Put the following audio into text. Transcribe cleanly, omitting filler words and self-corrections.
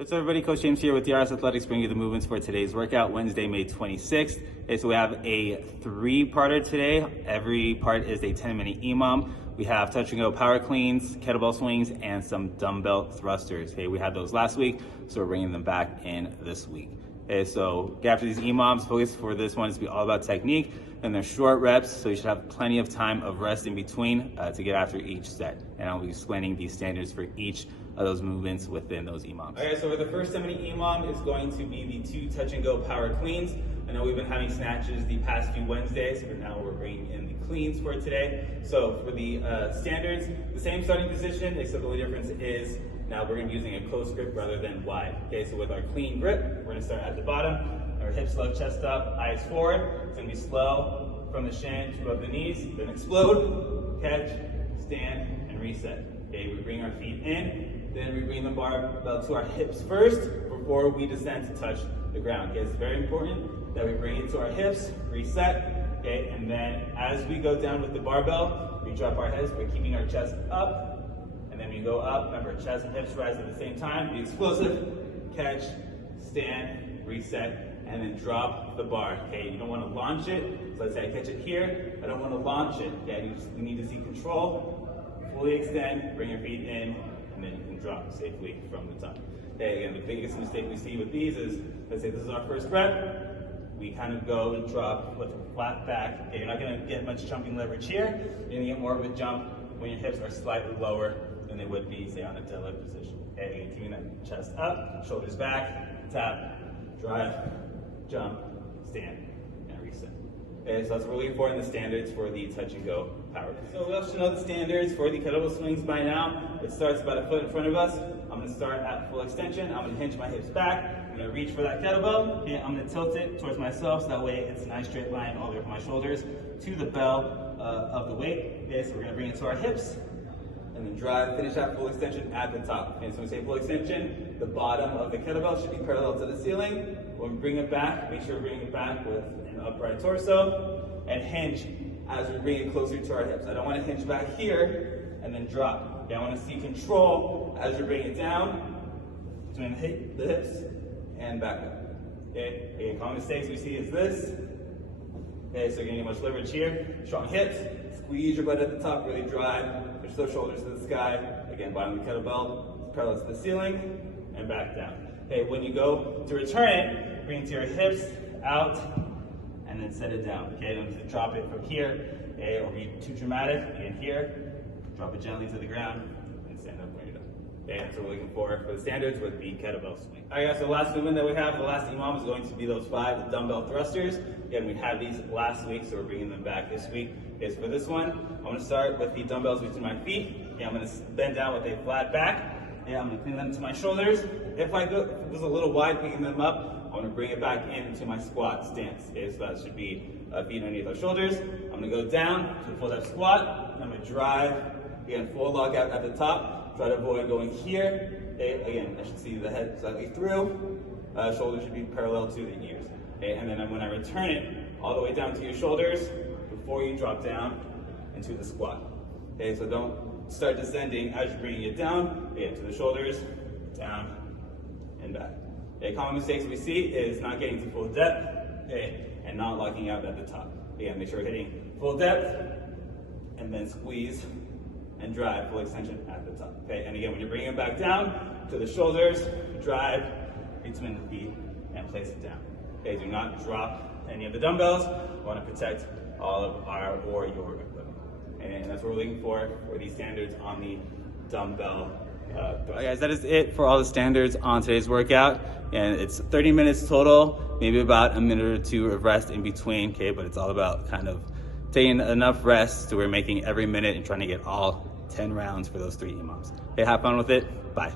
What's up, everybody? Coach James here with DRS Athletics, bringing you the movements for today's workout, Wednesday, May 26th. Okay, so we have a three-parter today. Every part is a 10-minute EMOM. We have touch and go power cleans, kettlebell swings, and some dumbbell thrusters. Okay, we had those last week, so we're bringing them back in this week. Okay, so after these EMOMs, focus for this one is to be all about technique, and they're short reps, so you should have plenty of time of rest in between to get after each set. And I'll be explaining these standards for each of those movements within those EMOMs. Okay, so for the first 10-minute EMOM is going to be the 2 touch and go power cleans. I know we've been having snatches the past few Wednesdays, but now we're bringing in the cleans for today. So for the standards, the same starting position, except the only difference is now we're going to be using a close grip rather than wide. Okay, so with our clean grip, we're going to start at the bottom, our hips low, chest up, eyes forward. It's going to be slow from the shin to above the knees, then explode, catch, stand, and reset. Okay, we bring our feet in, then we bring the barbell to our hips first before we descend to touch the ground. Okay, it's very important that we bring it to our hips, reset, okay, and then as we go down with the barbell, we drop our heads by keeping our chest up, and then we go up. Remember, chest and hips rise at the same time. Be explosive, catch, stand, reset, and then drop the bar. Okay, you don't want to launch it. So let's say I catch it here. I don't want to launch it. Okay, you need to see control. Fully extend, bring your feet in, and then you can drop safely from the top. Okay, again, the biggest mistake we see with these is, let's say this is our first rep, we kind of go and drop with a flat back. Okay, you're not going to get much jumping leverage here. You're going to get more of a jump when your hips are slightly lower than they would be, say, on a deadlift position. Okay, again, keeping that chest up, shoulders back, tap, drive, jump, stand, and reset. Okay, so that's what we're looking for in the standards for the touch and go power. So we also know the standards for the kettlebell swings by now. It starts about a foot in front of us. I'm going to start at full extension. I'm going to hinge my hips back. I'm going to reach for that kettlebell. Okay, I'm going to tilt it towards myself so that way it's a nice straight line all the way from my shoulders to the bell of the weight. Okay, so we're going to bring it to our hips and then drive, finish at full extension at the top. Okay, so when we say full extension, the bottom of the kettlebell should be parallel to the ceiling. When we bring it back, make sure we bring it back with an upright torso and hinge as we bring it closer to our hips. I don't want to hinge back here and then drop. Okay, I want to see control as we bring it down between the hips and back up. Okay, again, common mistakes we see is this. Okay, so you're going to get much leverage here. Strong hips, squeeze your butt at the top, really drive. Push those shoulders to the sky. Again, bottom of the kettlebell, parallel to the ceiling, and back down. Okay, when you go to return it, bring it to your hips, out, and then set it down. Okay, don't drop it from here, okay, or be too dramatic. Again, here, drop it gently to the ground, and stand up when you're done. Okay, that's what we're looking for the standards with the kettlebell swing. All right, guys, so the last movement that we have, the last EMOM is going to be those 5 the dumbbell thrusters. Again, we had these last week, so we're bringing them back this week. Okay, so for this one, I'm going to start with the dumbbells between my feet. Okay, I'm going to bend down with a flat back. Okay, I'm going to clean them to my shoulders. If it was a little wide, picking them up, I'm going to bring it back into my squat stance. Okay, so that should be feet underneath our shoulders. I'm going to go down to a full depth squat. I'm going to drive, again, full log out at the top. Try to avoid going here. Okay, again, I should see the head slightly through. Shoulders should be parallel to the ears. Okay, and then when I return it, all the way down to your shoulders before you drop down into the squat. Okay, so don't start descending as you're bringing it down. Okay, to the shoulders, down, and back. Okay, common mistakes we see is not getting to full depth, okay, and not locking out at the top. Again, make sure you're hitting full depth, and then squeeze and drive full extension at the top. Okay, and again, when you're bringing it back down to the shoulders, drive between the feet and place it down. Okay, do not drop any of the dumbbells. We want to protect all of our or your equipment. And that's what we're looking for these standards on the dumbbell. All right, guys, that is it for all the standards on today's workout. And it's 30 minutes total, maybe about a minute or two of rest in between, okay? But it's all about kind of taking enough rest so we're making every minute and trying to get all 10 rounds for those 3 EMOMs. Okay, have fun with it. Bye.